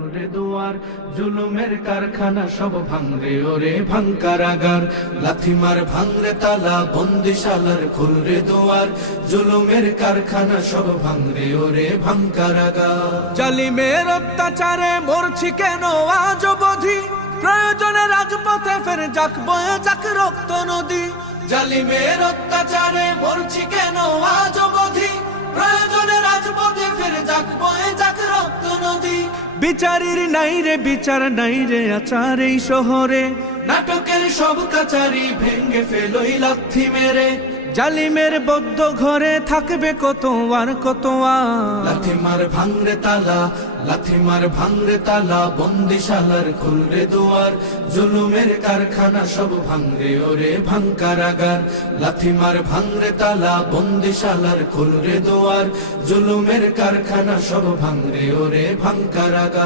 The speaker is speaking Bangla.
খুলরে দুয়ার, জুলুমের কারখানা সব ভাঙরে ওরে ভাঙকারাগার। লাথি মার ভাঙরে তালা, বন্দিশালার খুলরে দুয়ার, জুলুমের কারখানা সব ভাঙরে ওরে ভাঙকারাগার। জালিমের অত্যাচারে মরছি কেন আজ অবধি, প্রয়োজনে রাজপথে ফের যাক বয়ে যাক রক্ত নদী। জালিমের অত্যাচারে মরছি কেন আজ অবধি, প্রয়োজনে রাজপথে ফের যাক বয়ে যাক রক্ত নদী। বিচারের নাই রে বিচার নাই রে আচার এই শহরে, নাটকের সব কাচারি ভেঙ্গে ফেলোই লাথি মেরে। জালিমের বদ্ধ ঘরে থাকবে কত আর কত আর। লাথি মার ভাঙরে তালা, লাথি মার ভাঙরে তালা, বন্দিশালার খুলরে দুয়ার, জুলুমের কারখানা সব ভাঙরে ওরে ভাঙকারাগার। লাথি মার ভাঙরে তালা, বন্দিশালার খুলরে দুয়ার, জুলুমের কারখানা সব ভাঙরে ওরে ভাঙকারাগার।